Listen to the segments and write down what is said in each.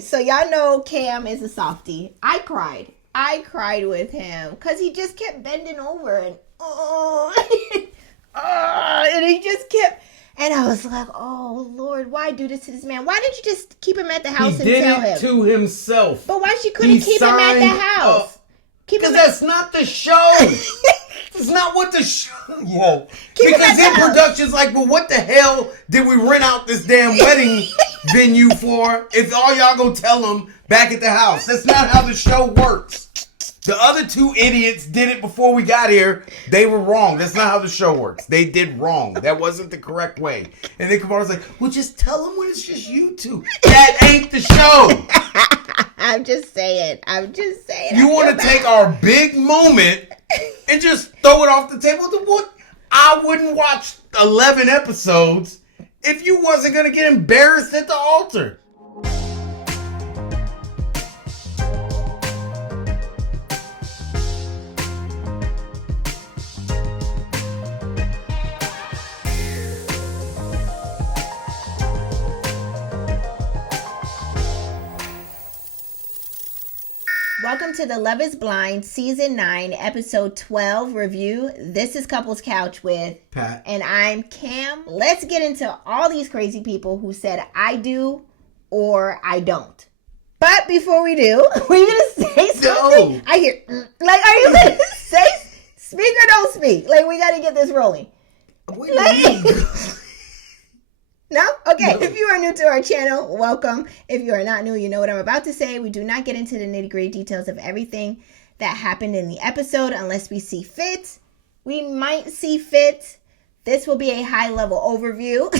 So y'all know Cam is a softie. I cried. With him because he just kept bending over and and he just kept. And I was like, oh, Lord, why do this to this man? Why didn't you just keep him at the house and tell him? He did it to himself. But why she couldn't keep him at the house? Because that's not the show. It's not what the show. Yeah. Because in production's like, well, what the hell did we rent out this damn wedding venue for if all y'all gonna tell them back at the house? That's not how the show works. The other two idiots did it before we got here. They were wrong. That's not how the show works. They did wrong. That wasn't the correct way. And then Camarah's like, well, just tell them when it's just you two. That ain't the show. I'm just saying. You want to take our big moment and just throw it off the table? What? I wouldn't watch 11 episodes if you wasn't going to get embarrassed at the altar. Welcome to the Love is Blind Season 9, Episode 12 review. This is Couples Couch with Pat. And I'm Cam. Let's get into all these crazy people who said I do or I don't. But before we do, were you going to say something? No. I hear, like, are you going to say speak or don't speak? Like, we got to get this rolling. No? Okay. No. If you are new to our channel, welcome. If you are not new, you know what I'm about to say. We do not get into the nitty-gritty details of everything that happened in the episode unless we see fit. We might see fit. This will be a high-level overview.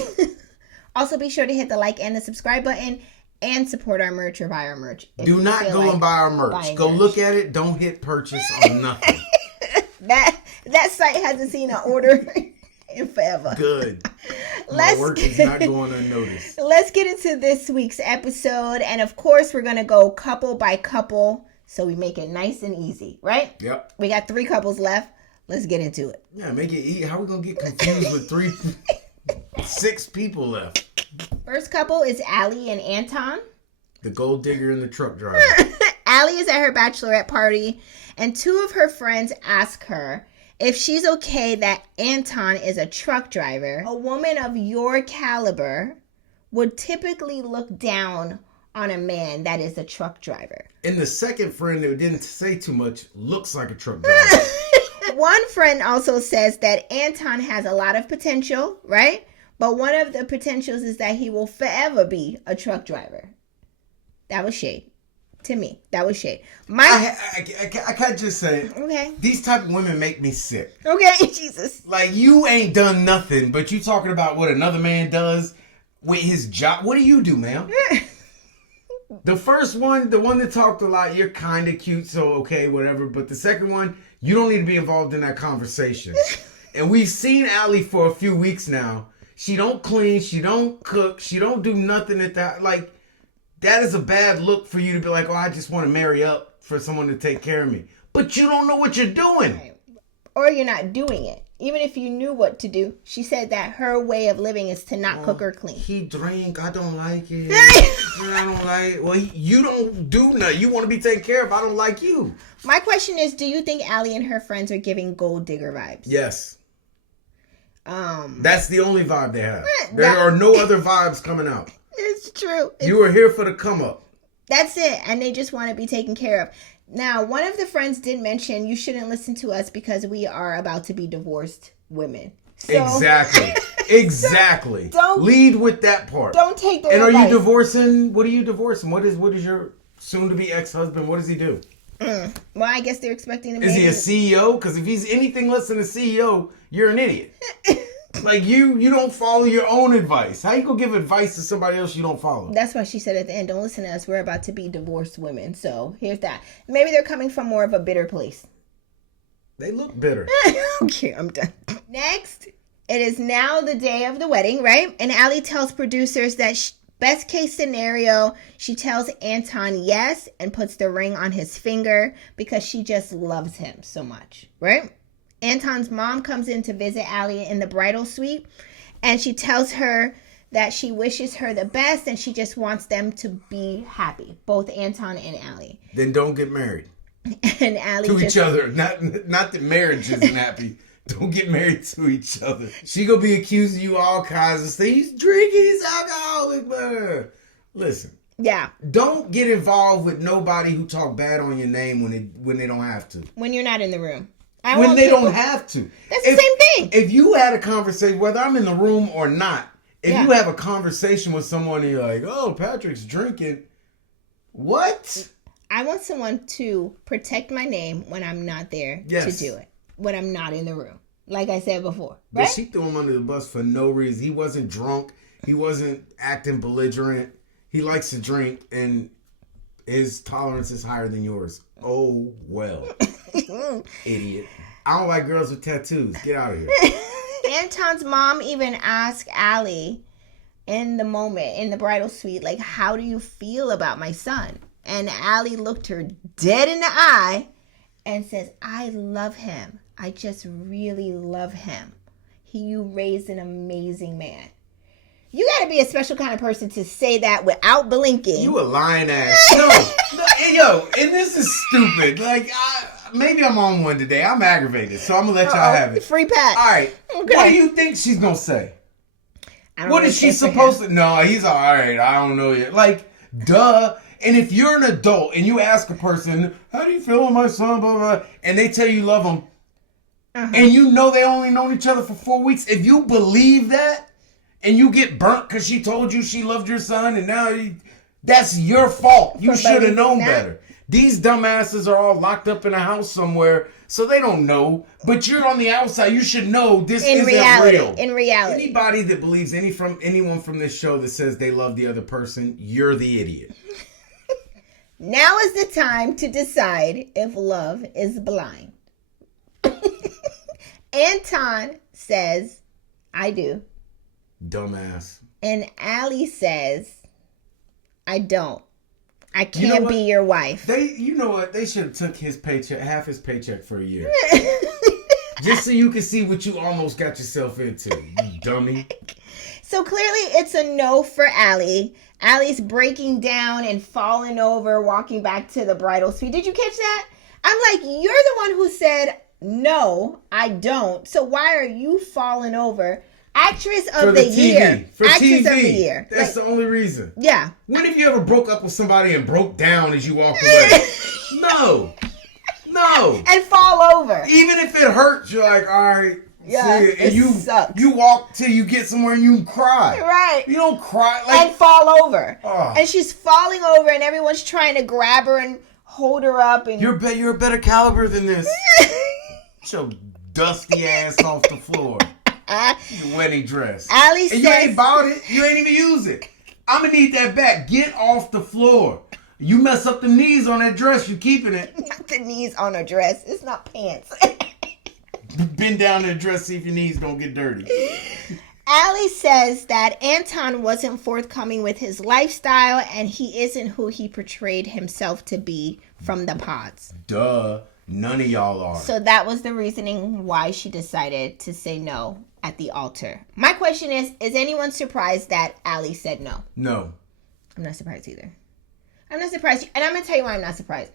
Also, be sure to hit the like and the subscribe button and support our merch or buy our merch. Do not go and buy our merch. Go look at it. Don't hit purchase on nothing. That site hasn't seen an order in forever. Good. My work is not going unnoticed. Let's get into this week's episode. And of course, we're going to go couple by couple so we make it nice and easy, right? Yep. We got 3 couples left. Let's get into it. Yeah, make it easy. How are we going to get confused with 6 people left? First couple is Allie and Anton. The gold digger and the truck driver. Allie is at her bachelorette party, and 2 of her friends ask her if she's okay that Anton is a truck driver. A woman of your caliber would typically look down on a man that is a truck driver. And the second friend who didn't say too much looks like a truck driver. One friend also says that Anton has a lot of potential, right? But one of the potentials is that he will forever be a truck driver. That was shade. To me, that was shade. I can't just say it. Okay. These type of women make me sick. Okay, Jesus. Like, you ain't done nothing, but you talking about what another man does with his job. What do you do, ma'am? The first one, the one that talked a lot, you're kind of cute, so okay, whatever. But the second one, you don't need to be involved in that conversation. And we've seen Allie for a few weeks now. She don't clean, she don't cook, she don't do nothing at that. Like, that is a bad look for you to be like, oh, I just want to marry up for someone to take care of me. But you don't know what you're doing. Right. Or you're not doing it. Even if you knew what to do. She said that her way of living is to not cook or clean. He drink. I don't like it. I don't like it. Well, you don't do nothing. You want to be taken care of. I don't like you. My question is, do you think Allie and her friends are giving gold digger vibes? Yes. That's the only vibe they have. There are no other vibes coming out. It's true. You are here for the come up. That's it. And they just want to be taken care of. Now, one of the friends did mention you shouldn't listen to us because we are about to be divorced women. So, Exactly. Don't lead with that part. Don't take their advice. And are you divorcing? What are you divorcing? What is your soon-to-be ex-husband? What does he do? Well, I guess they're expecting him. Is he a CEO? Because if he's anything less than a CEO, you're an idiot. Like, you don't follow your own advice. How you gonna give advice to somebody else you don't follow? That's why she said at the end, don't listen to us. We're about to be divorced women. So here's that. Maybe they're coming from more of a bitter place. They look bitter. Okay, I'm done. Next, it is now the day of the wedding, right? And Allie tells producers that best case scenario, she tells Anton yes and puts the ring on his finger because she just loves him so much, right? Anton's mom comes in to visit Allie in the bridal suite, and she tells her that she wishes her the best and she just wants them to be happy, both Anton and Allie. Then don't get married. And Allie to each other. Not that marriage isn't happy. Don't get married to each other. She gonna be accusing you all kinds of things. He's drinking, he's alcoholic, blah. Listen. Yeah. Don't get involved with nobody who talk bad on your name when they don't have to. When you're not in the room. When they don't have to. That's the same thing. If you had a conversation, whether I'm in the room or not, if you have a conversation with someone and you're like, oh, Patrick's drinking. What? I want someone to protect my name when I'm not there to do it. When I'm not in the room. Like I said before. Right? But she threw him under the bus for no reason. He wasn't drunk. He wasn't acting belligerent. He likes to drink and his tolerance is higher than yours. Oh, well. Idiot. I don't like girls with tattoos. Get out of here. Anton's mom even asked Allie in the moment, in the bridal suite, like, how do you feel about my son? And Allie looked her dead in the eye and says, I love him. I just really love him. You raised an amazing man. You got to be a special kind of person to say that without blinking. You a lying ass. No, yo, and this is stupid. Like, maybe I'm on one today. I'm aggravated, so I'm going to let y'all have it. Free pass. All right. Okay. What do you think she's going to say? What is she supposed to... No, he's all right. I don't know yet. Like, duh. And if you're an adult and you ask a person, how do you feel with my son, blah, blah, blah, and they tell you love him, and you know they only known each other for 4 weeks, if you believe that, and you get burnt because she told you she loved your son, and now that's your fault. You should have known better. These dumbasses are all locked up in a house somewhere, so they don't know. But you're on the outside. You should know this isn't real. In reality. Anybody that believes anyone from this show that says they love the other person, you're the idiot. Now is the time to decide if love is blind. Anton says, I do. Dumbass. And Allie says, I don't. I can't be your wife. You know what? They should have took his paycheck, half his paycheck for a year. Just so you can see what you almost got yourself into, you dummy. So clearly it's a no for Allie. Allie's breaking down and falling over, walking back to the bridal suite. Did you catch that? I'm like, you're the one who said, no, I don't. So why are you falling over? Actress of the year. For Actress TV. of the year. That's the only reason. Yeah. When have you ever broke up with somebody and broke down as you walked away? No. And fall over. Even if it hurts, you're like, all right. Yeah, see it. And you sucks. You walk till you get somewhere and you cry. Right. You don't cry. And fall over. Oh. And she's falling over and everyone's trying to grab her and hold her up. And You're a better caliber than this. Get your dusty ass off the floor. Your wedding dress. Allie says, you ain't bought it. You ain't even use it. I'm going to need that back. Get off the floor. You mess up the knees on that dress, you keeping it. Not the knees on her dress. It's not pants. Bend down that dress, see if your knees don't get dirty. Allie says that Anton wasn't forthcoming with his lifestyle and he isn't who he portrayed himself to be from the pods. Duh. None of y'all are. So that was the reasoning why she decided to say no at the altar. My question is anyone surprised that Allie said no? No. I'm not surprised either. I'm not surprised. And I'm going to tell you why I'm not surprised.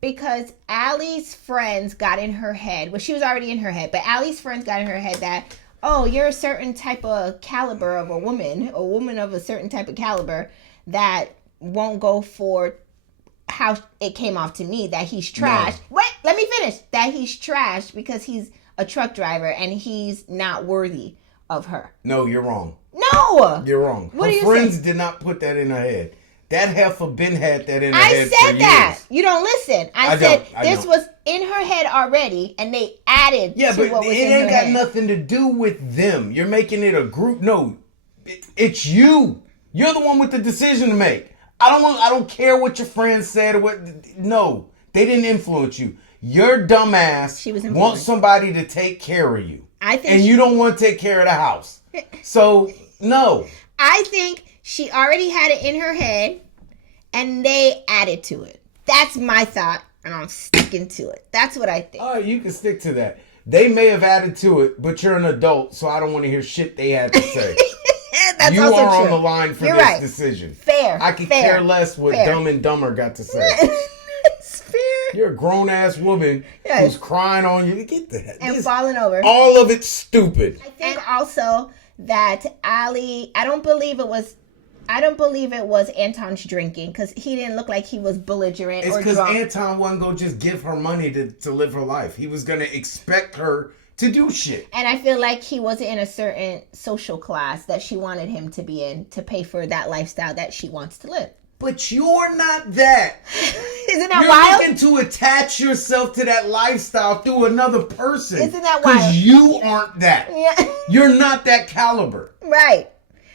Because Allie's friends got in her head. Well, she was already in her head. But Allie's friends got in her head that, oh, you're a certain type of caliber of a woman of a certain type of caliber that won't go for how it came off to me, that he's trash. No. Wait, let me finish. That he's trash because he's a truck driver and he's not worthy of her. No, you're wrong. No! You're wrong. What her friends did not put that in her head. That heifer been had that in her head for years. I said that. You don't listen. I said this was in her head already, and they added to what was in her head. Yeah, but it ain't got nothing to do with them. You're making it a group. No, it's you. You're the one with the decision to make. I don't care what your friends said or what. No, they didn't influence you. Your dumbass wants somebody to take care of you. And you don't want to take care of the house. So, no. I think she already had it in her head, and they added to it. That's my thought, and I'm sticking to it. That's what I think. Oh, you can stick to that. They may have added to it, but you're an adult, so I don't want to hear shit they had to say. That's you also are true. on the line for You're this right. decision. Fair. I could fair, care less what fair. Dumb and Dumber got to say. It's fair. You're a grown ass woman who's crying on you. Get that. And falling over. All of it's stupid. I think also that Ali, I don't believe it was Anton's drinking, because he didn't look like he was belligerent it's or drunk. It's because Anton wasn't going to just give her money to live her life. He was going to expect her to do shit. And I feel like he wasn't in a certain social class that she wanted him to be in to pay for that lifestyle that she wants to live. But you're not that. Isn't that you're wild? You're looking to attach yourself to that lifestyle through another person. Isn't that wild? Because you aren't that. Yeah. You're not that caliber. Right.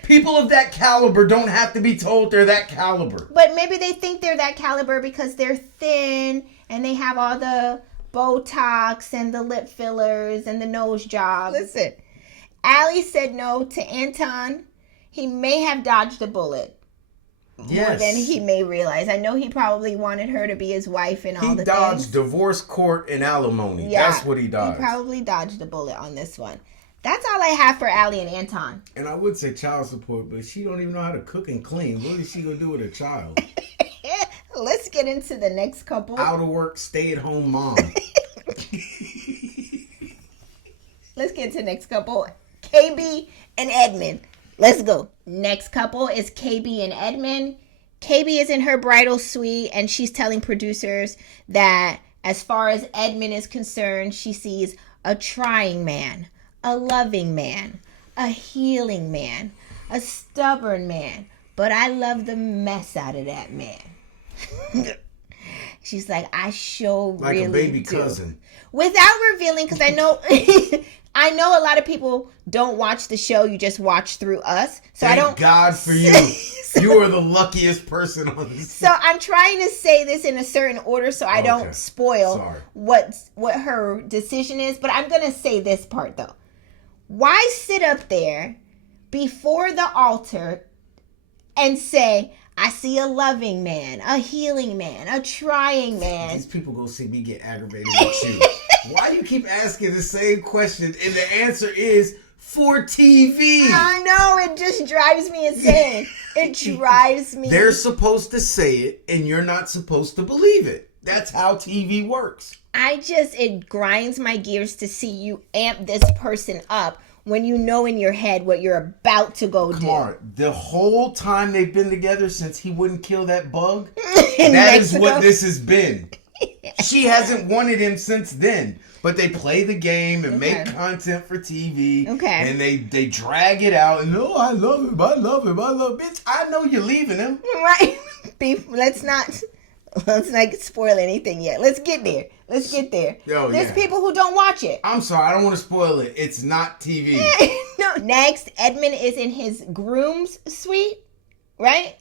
People of that caliber don't have to be told they're that caliber. But maybe they think they're that caliber because they're thin and they have all the Botox and the lip fillers and the nose jobs. Listen, Ali said no to Anton. He may have dodged a bullet. Yes. More than he may realize. I know he probably wanted her to be his wife and all the things. He dodged divorce court and alimony. Yeah, that's what he dodged. He probably dodged a bullet on this one. That's all I have for Ali and Anton. And I would say child support, but she don't even know how to cook and clean. What is she going to do with a child? Let's get into the next couple. Out of work, stay-at-home mom. Let's get to the next couple. KB and Edmond. Let's go. Next couple is KB and Edmond. KB is in her bridal suite and she's telling producers that as far as Edmond is concerned, she sees a trying man, a loving man, a healing man, a stubborn man. But I love the mess out of that man. She's like, I sure like really a baby do. cousin. Without revealing, because I know I know a lot of people don't watch the show. You just watch through us. So Thank God for you. You are the luckiest person on this. So I'm trying to say this in a certain order so I don't spoil what her decision is. But I'm going to say this part, though. Why sit up there before the altar and say, I see a loving man, a healing man, a trying man? These people go see me get aggravated with you. Why do you keep asking the same question? And the answer is for TV. I know, it just drives me insane. It drives me. They're supposed to say it, and you're not supposed to believe it. That's how TV works. It grinds my gears to see you amp this person up when you know in your head what you're about to go do. Kamara, the whole time they've been together since he wouldn't kill that bug, that is what this has been. She hasn't wanted him since then. But they play the game and make content for TV. Okay. And they drag it out. And, oh, I love him. I love him. I love him. Bitch, I know you're leaving him. Right. Let's not spoil anything yet. Let's get there. There's people who don't watch it. I'm sorry. I don't want to spoil it. It's not TV. No. Next, Edmond is in his groom's suite. Right?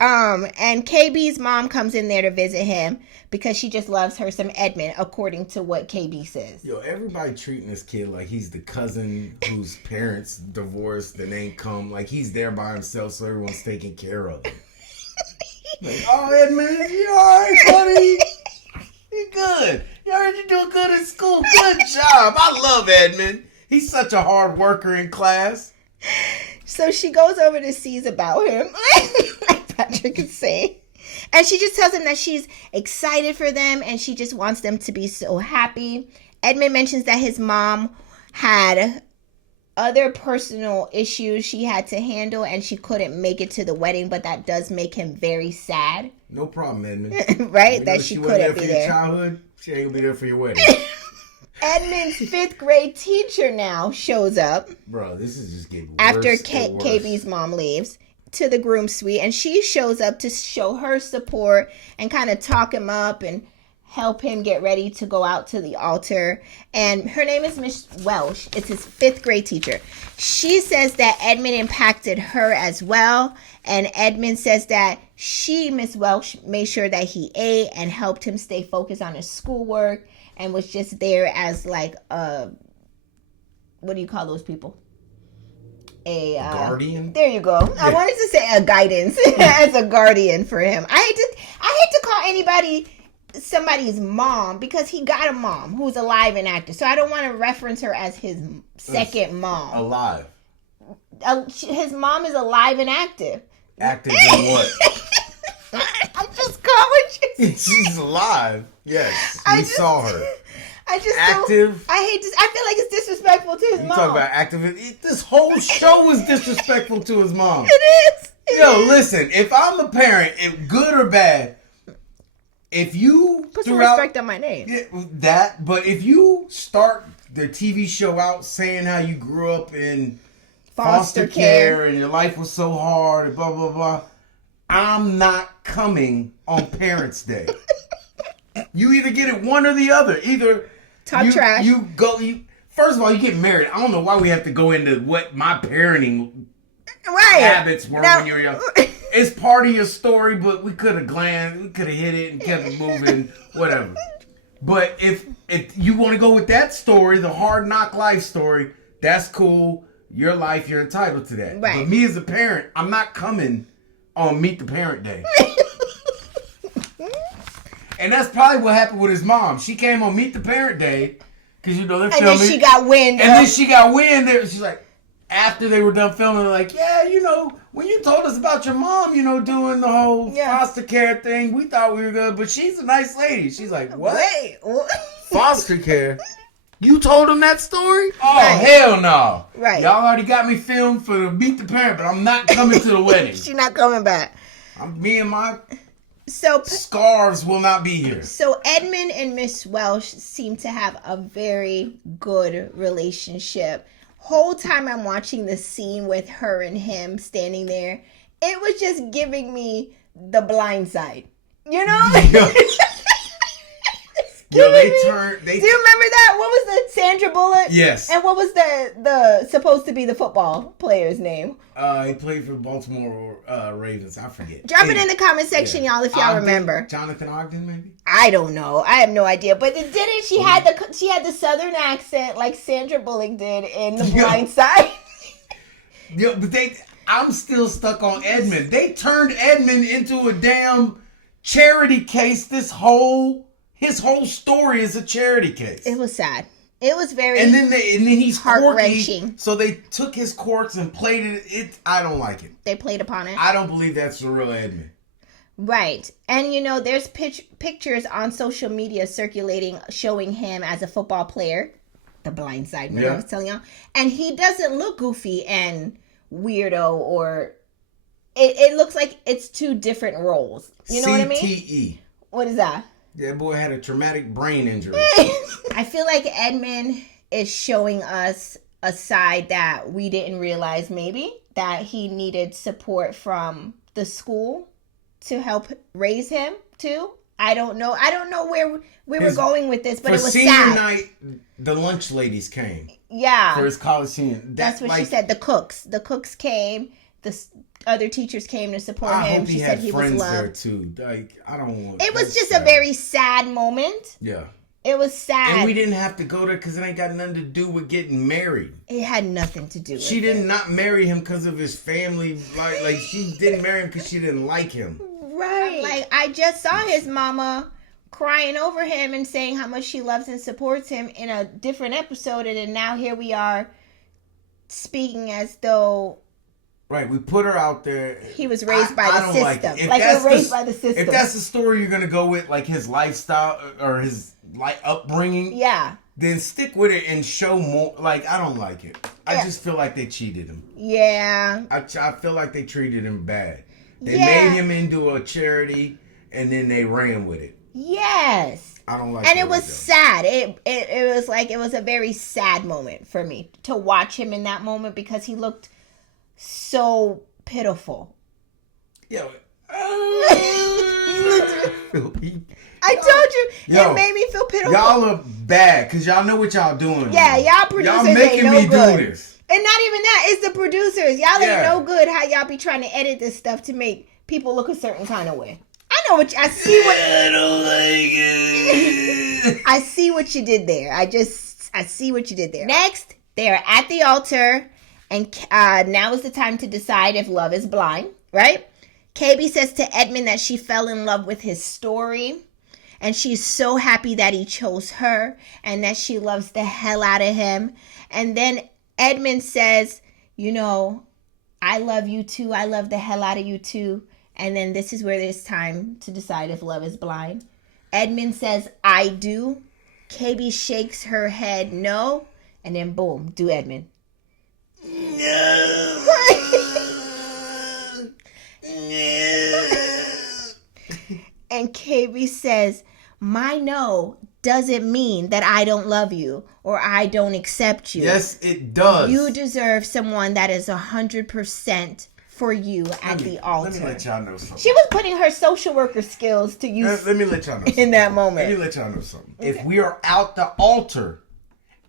And KB's mom comes in there to visit him because she just loves her some Edmond, according to what KB says. Yo, everybody treating this kid like he's the cousin whose parents divorced and ain't come. Like he's there by himself, so everyone's taking care of him. Like, oh, Edmond, you alright, buddy? You good. You heard you doing good in school. Good job. I love Edmond. He's such a hard worker in class. So she goes over to see about him, like Patrick is saying. And she just tells him that she's excited for them and she just wants them to be so happy. Edmond mentions that his mom had other personal issues she had to handle and she couldn't make it to the wedding, but that does make him very sad. No problem, Edmond. Right? That she couldn't be there. For your childhood, she ain't gonna be there for your wedding. Edmond's 5th grade teacher now shows up. Bro, this is just getting worse after and worse. KB's mom leaves to the groom suite, and she shows up to show her support and kind of talk him up and help him get ready to go out to the altar. And her name is Miss Welsh. It's his 5th grade teacher. She says that Edmond impacted her as well, and Edmond says that Miss Welsh, made sure that he ate and helped him stay focused on his schoolwork and was just there as like a, what do you call those people? A guardian. There you go. Yeah. I wanted to say a guidance as a guardian for him. I hate to call anybody somebody's mom because he got a mom who's alive and active. So I don't want to reference her as his second mom. Alive. his mom is alive and active. Active in what? I'm just calling you. She's alive. Yes, we saw her. I just active. I hate this. I feel like it's disrespectful to his mom. You talk about active. This whole show was disrespectful to his mom. It is. Listen. If I'm a parent, if good or bad, if you put some respect on my name. But if you start the TV show out saying how you grew up in foster care and your life was so hard and blah blah blah, I'm not coming on Parents' Day. You either get it one or the other. Either talk trash. First of all, you get married. I don't know why we have to go into what my parenting habits were when you were young. It's part of your story, but we could have glanced, we could have hit it and kept it moving, whatever. But if you want to go with that story, the hard knock life story, that's cool. Your life, you're entitled to that. Right. But me as a parent, I'm not coming on Meet the Parent Day. And that's probably what happened with his mom. She came on Meet the Parent Day because they're filming. And then she got wind. And then she got wind. She's like, after they were done filming, they're like, yeah, when you told us about your mom, doing the whole foster care thing, we thought we were good, but she's a nice lady. She's like, what? Wait, what? Foster care? You told him that story? Oh, right. Hell no. Right. Y'all already got me filmed for the Meet the Parent, but I'm not coming to the wedding. She's not coming back. Me and my scarves will not be here. So Edmond and Miss Welsh seem to have a very good relationship. Whole time I'm watching the scene with her and him standing there, it was just giving me The Blind Side. You know? Do you remember that? What was the Sandra Bullock? Yes. And what was the supposed to be the football player's name? He played for Baltimore Ravens. I forget. Drop it in the comment section, y'all, if y'all remember. Jonathan Ogden, maybe? I don't know. I have no idea. But she had the southern accent like Sandra Bullock did in The Blind Side. But I'm still stuck on Edmond. They turned Edmond into a damn charity case. His whole story is a charity case. It was sad. It was very and then he's heart-wrenching. Quirky, so they took his quirks and played it. I don't like it. They played upon it. I don't believe that's the real Edmond. Right. And there's pictures on social media circulating showing him as a football player. The Blind Side, remember I was telling y'all? And he doesn't look goofy and weirdo or it looks like it's two different roles. You know what I mean? CTE. What is that? That boy had a traumatic brain injury. I feel like Edmond is showing us a side that we didn't realize maybe, that he needed support from the school to help raise him too. I don't know where we were going with this, but it was sad. For senior night, the lunch ladies came. Yeah. For his college senior. That's what she said. The cooks came. The other teachers came to support him. She said he was loved. There too. I don't want. It was just a very sad moment. Yeah. It was sad. And we didn't have to go there because it ain't got nothing to do with getting married. It had nothing to do with it. She did not marry him because of his family. Like she didn't marry him because she didn't like him. Right. I just saw his mama crying over him and saying how much she loves and supports him in a different episode. And then now here we are speaking as though... Right, we put her out there. He was raised by the system. Like we're raised by the system. If that's the story you're going to go with, like his lifestyle or his upbringing, then stick with it and show more. Like, I don't like it. I just feel like they cheated him. Yeah. I feel like they treated him bad. They made him into a charity and then they ran with it. Yes. I don't like it. And it was sad. It was like, it was a very sad moment for me to watch him in that moment because he looked so pitiful. Yo. I told you, it made me feel pitiful. Y'all are bad because y'all know what y'all doing. Yeah, y'all producers y'all making me good. do this. And not even that, it's the producers. Y'all ain't no good how y'all be trying to edit this stuff to make people look a certain kind of way. I see what I don't like it. I see what you did there. I see what you did there. Next, they are at the altar, and now is the time to decide if love is blind, right? KB says to Edmond that she fell in love with his story, and she's so happy that he chose her, and that she loves the hell out of him. And then Edmond says, I love you too. I love the hell out of you too. And then this is where it's time to decide if love is blind. Edmond says, I do. KB shakes her head no. And then boom, do Edmond. No. And KB says, my no doesn't mean that I don't love you or I don't accept you. Yes, it does. You deserve someone that is 100% for you at the altar. Let me let y'all know something. She was putting her social worker skills to use Let me let y'all know something. in that moment. Let me let y'all know something. Okay. If we are out the altar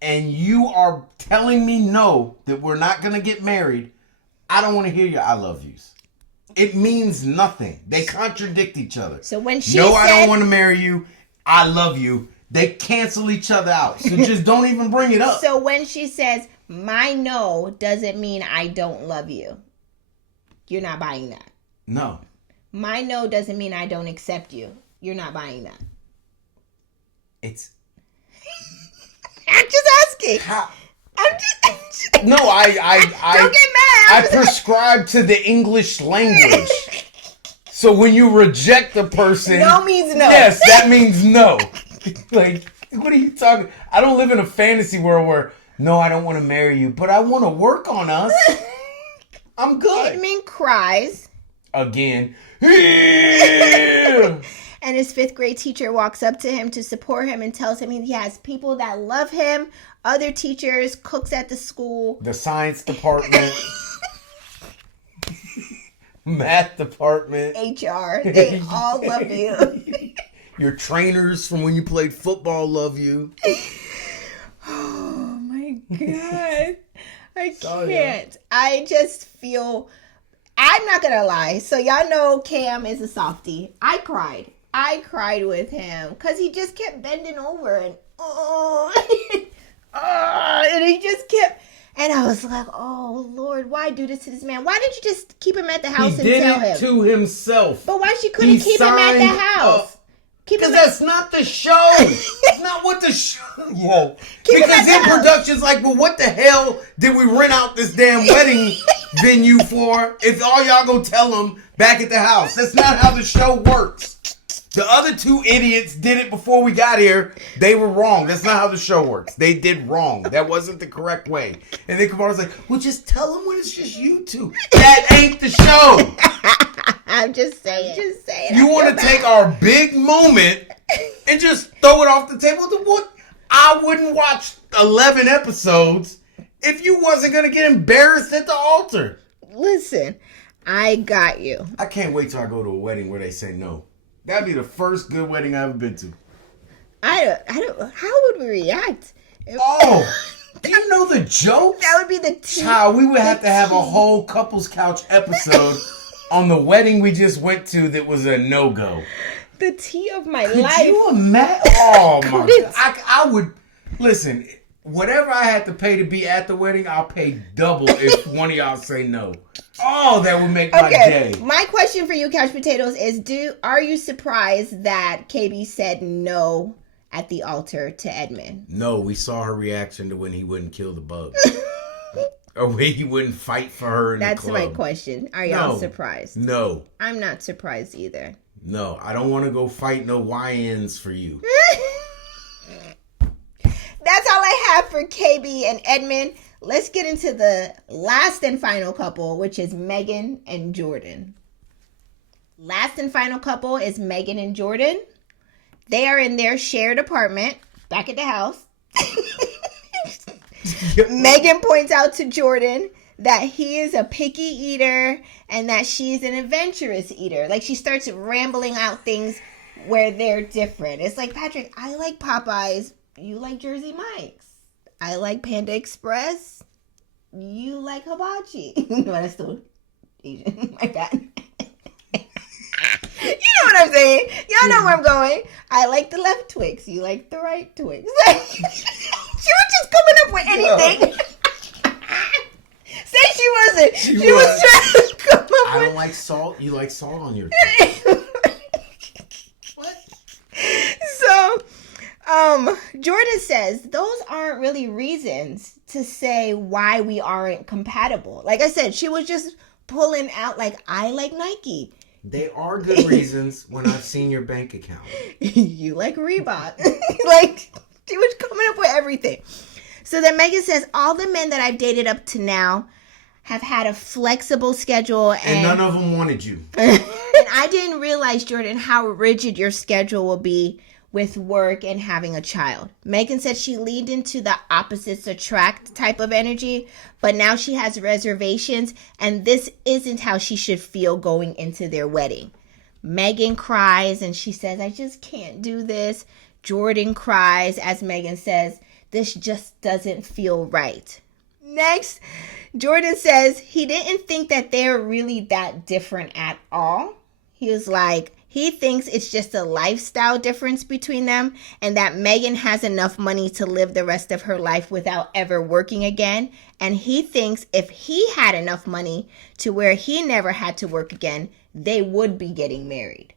and you are telling me no, that we're not going to get married, I don't want to hear your I love yous. It means nothing. They contradict each other. So when she No, said, I don't want to marry you. I love you. They cancel each other out. So just don't even bring it up. So when she says, my no doesn't mean I don't love you, you're not buying that. No. My no doesn't mean I don't accept you. You're not buying that. It's... I'm just asking. How? I'm just... No, I don't get mad. I prescribe to the English language. So when you reject a person... No means no. Yes, that means no. Like, what are you talking... I don't live in a fantasy world where, no, I don't want to marry you, but I want to work on us. I'm good. Edmond cries. Again. And his 5th grade teacher walks up to him to support him and tells him he has people that love him, other teachers, cooks at the school. The science department. Math department. HR. They all love you. Your trainers from when you played football love you. Oh my God. I Sorry, can't. I just feel... I'm not going to lie. So y'all know Cam is a softie. I cried with him because he just kept bending over and and he just kept, and I was like, oh Lord, why do this to this man? Why didn't you just keep him at the house and tell him? He did it to himself. But why she couldn't keep him at the house? Because that's not the show. That's not what the show. Yeah. Because in production's like, well, what the hell did we rent out this damn wedding venue for if all y'all go tell them back at the house? That's not how the show works. The other 2 idiots did it before we got here. They were wrong. That's not how the show works. They did wrong. That wasn't the correct way. And then Camarah's like, well, just tell them when it's just you 2. That ain't the show. I'm just saying. You want to take our big moment and just throw it off the table? What? I wouldn't watch 11 episodes if you wasn't going to get embarrassed at the altar. Listen, I got you. I can't wait till I go to a wedding where they say no. That'd be the first good wedding I've ever been to. I don't. How would we react? Oh, do you know the jokes? That would be the tea. Child, we would have to have a whole couples couch episode on the wedding we just went to that was a no-go. The tea of my Could life. you imagine? Oh my God. I would, listen, whatever I had to pay to be at the wedding, I'll pay double if one of y'all say no. Oh, that would make my day. My question for you, Couch Potatoes, is are you surprised that KB said no at the altar to Edmond? No, we saw her reaction to when he wouldn't kill the bugs. Or when he wouldn't fight for her in the club. That's my question. Are y'all surprised? No. I'm not surprised either. No, I don't want to go fight no YNs for you. That's all I have for KB and Edmond. Let's get into the last and final couple, which is Megan and Jordan. Last and final couple is Megan and Jordan. They are in their shared apartment back at the house. Megan points out to Jordan that he is a picky eater and that she's an adventurous eater. Like, she starts rambling out things where they're different. It's like, Patrick, I like Popeyes. You like Jersey Mike's. I like Panda Express. You like hibachi. No, that's still Asian. My bad. You know what I'm saying? Y'all know where I'm going. I like the left Twix. You like the right Twix. She was just coming up with anything. Say she wasn't. She was trying to come up with... I don't like salt. You like salt on your What? So, Jordan says those aren't really reasons to say why we aren't compatible. Like I said, she was just pulling out like, I like Nike. They are good reasons when I've seen your bank account. You like Reebok. Like, she was coming up with everything. So then Megan says, all the men that I've dated up to now have had a flexible schedule. And none of them wanted you. And I didn't realize, Jordan, how rigid your schedule will be with work and having a child. Megan said she leaned into the opposites attract type of energy, but now she has reservations, and this isn't how she should feel going into their wedding. Megan cries and she says, I just can't do this. Jordan cries as Megan says, this just doesn't feel right. Next, Jordan says he didn't think that they're really that different at all. He was like, he thinks it's just a lifestyle difference between them, and that Megan has enough money to live the rest of her life without ever working again. And he thinks if he had enough money to where he never had to work again, they would be getting married.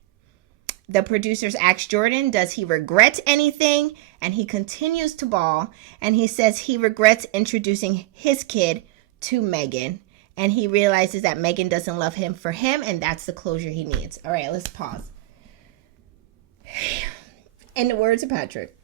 The producers asked Jordan, does he regret anything? And he continues to bawl, and he says he regrets introducing his kid to Megan. And he realizes that Megan doesn't love him for him, and that's the closure he needs. All right, let's pause. In the words of Patrick,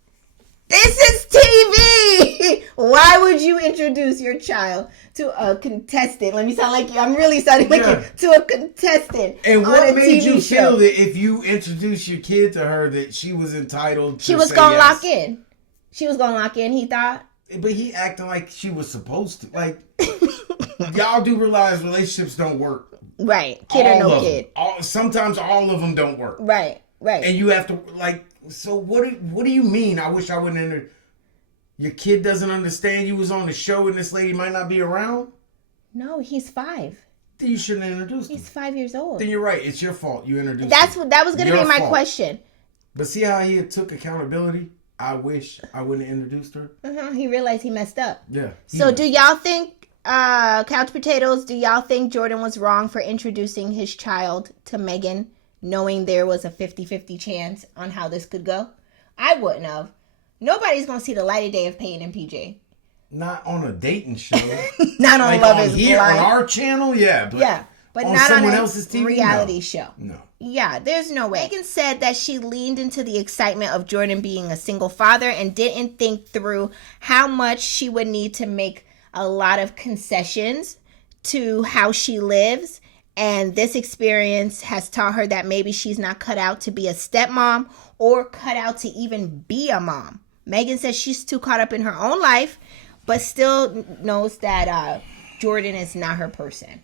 this is TV! Why would you introduce your child to a contestant? Let me sound like you. I'm really sounding like you. To a contestant. And what made you show. feel that if you introduced your kid to her that she was entitled to She was say going to yes? lock in. She was going to lock in, he thought. But he acting like she was supposed to. Like, y'all do realize relationships don't work. Right. Kid or no kid. Sometimes all of them don't work. Right. Right. And you have to, like, so what do you mean? I wish I wouldn't enter. Your kid doesn't understand you was on the show and this lady might not be around? No, he's 5. Then you shouldn't have introduced him. He's 5 years old. Then you're right. It's your fault. You introduced him. That was going to be my fault. question. But see how he took accountability? I wish I wouldn't have introduced her. He realized he messed up. Yeah. So do y'all think, Couch Potatoes, do y'all think Jordan was wrong for introducing his child to Megan, knowing there was a 50-50 chance on how this could go? I wouldn't have. Nobody's going to see the light of day of Peyton and PJ. Not on a dating show. Not on like Love on is here, Blind. on our channel, yeah. But on not on someone a else's TV, reality show. No. Yeah, there's no way. Megan said that she leaned into the excitement of Jordan being a single father and didn't think through how much she would need to make a lot of concessions to how she lives. And this experience has taught her that maybe she's not cut out to be a stepmom or cut out to even be a mom. Megan says she's too caught up in her own life, but still knows that Jordan is not her person.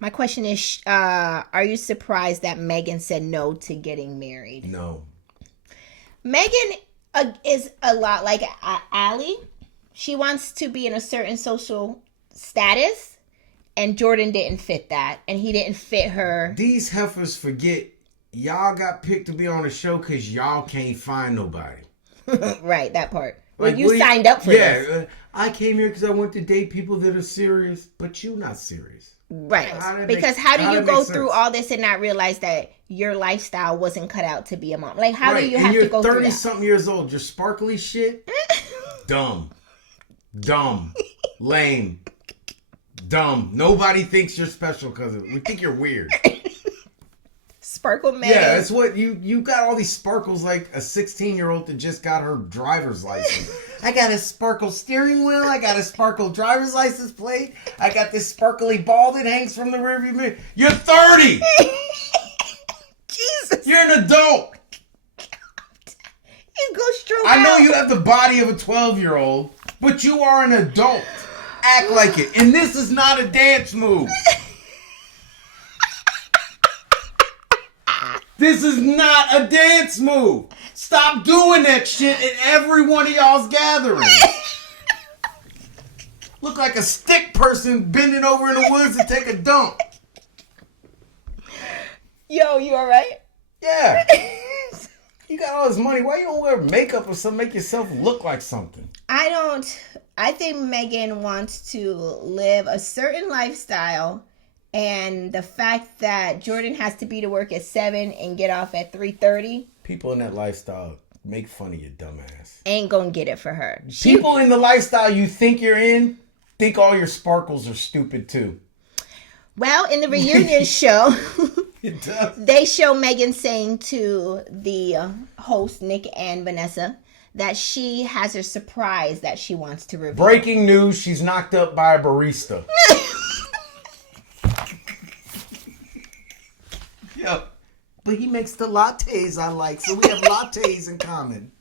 My question is, are you surprised that Megan said no to getting married? No. Megan is a lot like Allie. She wants to be in a certain social status, and Jordan didn't fit that, and he didn't fit her. These heifers forget y'all got picked to be on the show because y'all can't find nobody. Right, that part. Like, well, you signed up for this. Yeah, I came here because I want to date people that are serious, but you not serious. Right. Because how do you go through all this and not realize that your lifestyle wasn't cut out to be a mom? Like, how do you have to go through that? You're 30-something years old. Your sparkly shit, dumb, lame, dumb. Nobody thinks you're special because we think you're weird. Sparkle man. Yeah, that's what you got all these sparkles like a 16-year-old that just got her driver's license. I got a sparkle steering wheel. I got a sparkle driver's license plate. I got this sparkly ball that hangs from the rearview mirror. You're 30. Jesus. You're an adult. You go stroke I know out. you have the body of a 12-year-old, but you are an adult. Act like it. And this is not a dance move. This is not a dance move. Stop doing that shit at every one of y'all's gatherings. Look like a stick person bending over in the woods to take a dump. Yo, you alright? Yeah. You got all this money. Why you don't wear makeup or something? Make yourself look like something. I think Megan wants to live a certain lifestyle. And the fact that Jordan has to be to work at 7 and get off at 3:30. People in that lifestyle Make fun of your dumbass. Ain't gonna get it for her. People in the lifestyle you think you're in think all your sparkles are stupid too. Well, in the reunion show, It does. they show Megan saying to the host, Nick and Vanessa, that she has a surprise that she wants to reveal. Breaking news, she's knocked up by a barista. Yeah. But he makes the lattes I like, so we have lattes in common.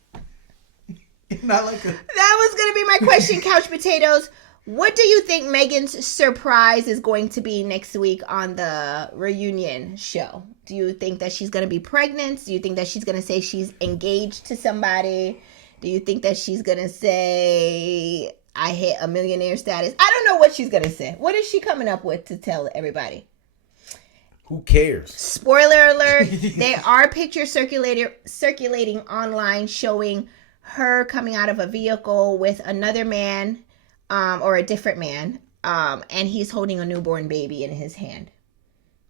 Not like a... That was going to be my question, Couch Potatoes. What do you think Megan's surprise is going to be next week on the reunion show? Do you think that she's going to be pregnant? Do you think that she's going to say she's engaged to somebody? Do you think that she's going to say, I hit a millionaire status? I don't know what she's going to say. What is she coming up with to tell everybody? Who cares? Spoiler alert, there are pictures circulating online showing her coming out of a vehicle with another man, or a different man, and he's holding a newborn baby in his hand.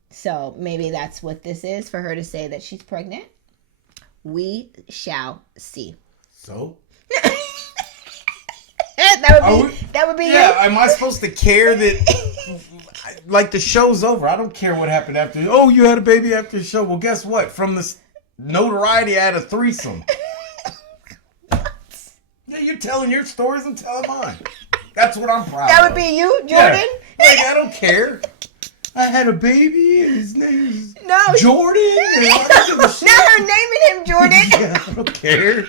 So maybe that's what this is, for her to say that she's pregnant. We shall see. So? that would be yeah, you. am I supposed to care that... Like, the show's over. I don't care what happened after. Oh, you had a baby after the show. Well, guess what? From this notoriety, I had a threesome. Yeah, you're telling your stories, I'm telling mine. That's what I'm proud of. That would be you, Jordan? Yeah. Like, I don't care. I had a baby, and his name is Jordan. And I don't give a shit. Not her naming him Jordan. Yeah, I don't care.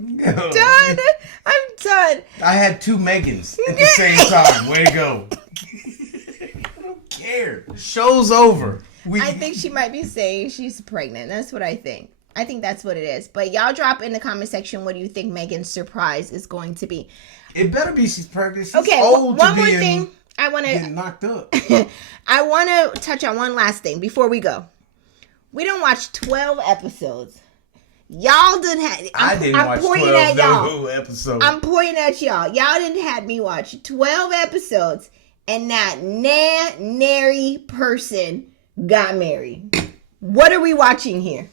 I'm done. I'm done. I had 2 Megans at the same time. Way to go. I don't care. The show's over. I think she might be saying she's pregnant. That's what I think. I think that's what it is. But y'all drop in the comment section, what do you think Megan's surprise is going to be? It better be she's pregnant. She's okay, old one to more be thing. I want to get knocked up. I want to touch on one last thing before we go. We don't watch 12 episodes. Y'all didn't have... I didn't watch 12 episodes. I'm pointing at y'all. Y'all didn't have me watch 12 episodes, and not nary person got married. What are we watching here?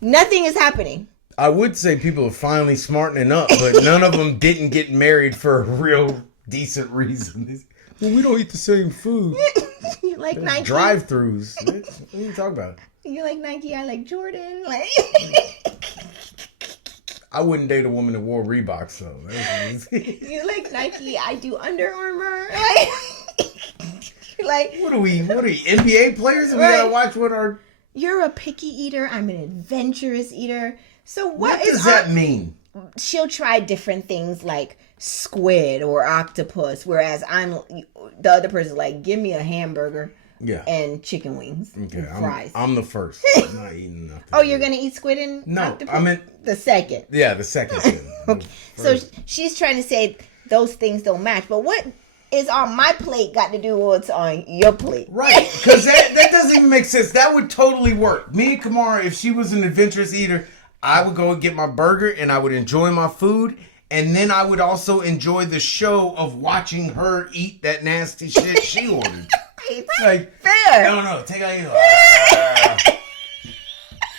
Nothing is happening. I would say people are finally smartening up, but none of them didn't get married for a real decent reason. Well, we don't eat the same food. You like Nike? Drive-thrus. What are you talking about? You like Nike? I like Jordan. Like... I wouldn't date a woman that wore Reeboks, though. You like Nike? I do Under Armour. Like, what are we, NBA players? We gotta watch what our... You're a picky eater. I'm an adventurous eater. So what does that mean? She'll try different things like squid or octopus, whereas the other person's like, give me a hamburger and chicken wings and fries. I'm the first. I'm not eating nothing. Oh, you're going to eat squid and octopus? I meant... The second. Yeah, the second. Okay. So she's trying to say those things don't match. But what is on my plate got to do with what's on your plate? Right, because that doesn't even make sense. That would totally work. Me and Kamara, if she was an adventurous eater, I would go and get my burger and I would enjoy my food. And then I would also enjoy the show of watching her eat that nasty shit she ordered. It's like, fair. No, take out your...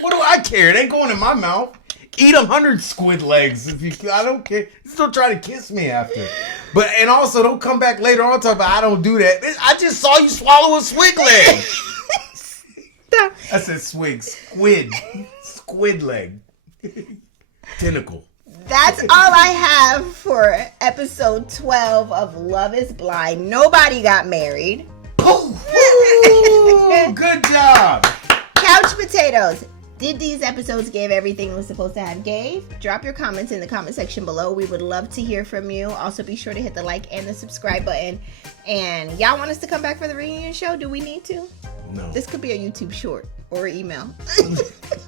What do I care? It ain't going in my mouth. Eat 100 squid legs if you... I don't care. Still try to kiss me after. But, and also, don't come back later on and talk about I don't do that. I just saw you swallow a swig leg. I said swig. Squid. Squid leg. Tentacle. That's all I have for episode 12 of Love is Blind. Nobody got married. Ooh, good job. Couch Potatoes. Did these episodes give everything it was supposed to have gave? Drop your comments in the comment section below. We would love to hear from you. Also, be sure to hit the like and the subscribe button. And y'all want us to come back for the reunion show? Do we need to? No. This could be a YouTube short or email.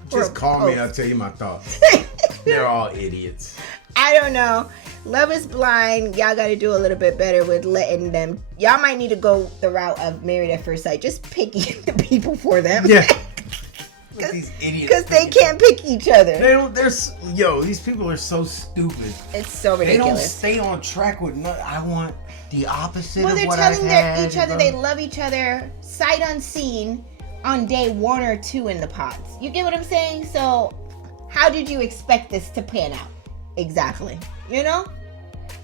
Just call me. I'll tell you my thoughts. They're all idiots. I don't know. Love is Blind. Y'all got to do a little bit better with letting them. Y'all might need to go the route of Married at First Sight. Just picking the people for them. Yeah. These idiots. Because they can't pick each other. They don't. These people are so stupid. It's so ridiculous. They don't stay on track with nothing. I want the opposite of what I had. Well, they're telling each other they love each other sight unseen on day 1 or 2 in the pods. You get what I'm saying? So how did you expect this to pan out? Exactly. You know?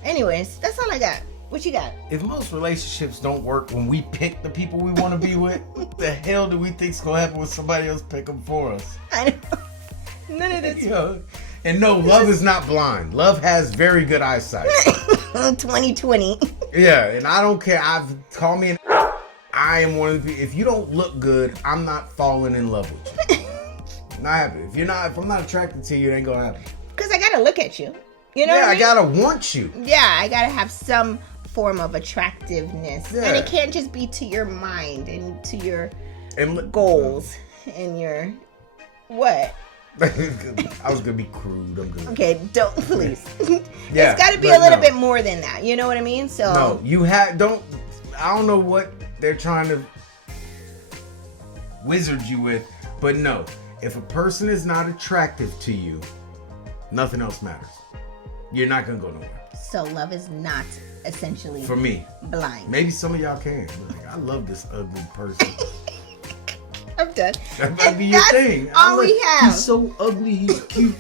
Anyways, that's all I got. What you got? If most relationships don't work when we pick the people we want to be with, what the hell do we think's gonna happen when somebody else pick them for us? I know. None of this. You know? And no, love is not blind. Love has very good eyesight. 2020. Yeah, and I don't care. Call me I am one of the people. If you don't look good, I'm not falling in love with you. Not happening. If I'm not attracted to you, it ain't gonna happen. Because I gotta look at you. You know yeah, what I mean? gotta want you. Yeah, I gotta have some form of attractiveness. Yeah. And it can't just be to your mind and to your And goals and your what? I was gonna be crude. I'm good. Okay, don't please. Yeah, it's gotta be but a little no. bit more than that. You know what I mean? So No, I don't know what they're trying to wizard you with, but no. If a person is not attractive to you, nothing else matters. You're not gonna go nowhere. So love is not essentially For me. blind. Maybe some of y'all can. But like, I love this ugly person. I'm done. That might And be your that's thing. all we have. He's so ugly, he's cute.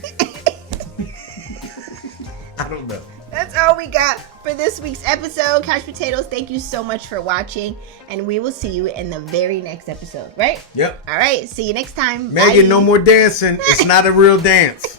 I don't know. That's all we got for this week's episode. Couch Potatoes, thank you so much for watching. And we will see you in the very next episode, right? Yep. All right. See you next time. Megan, Bye. no more dancing. It's not a real dance.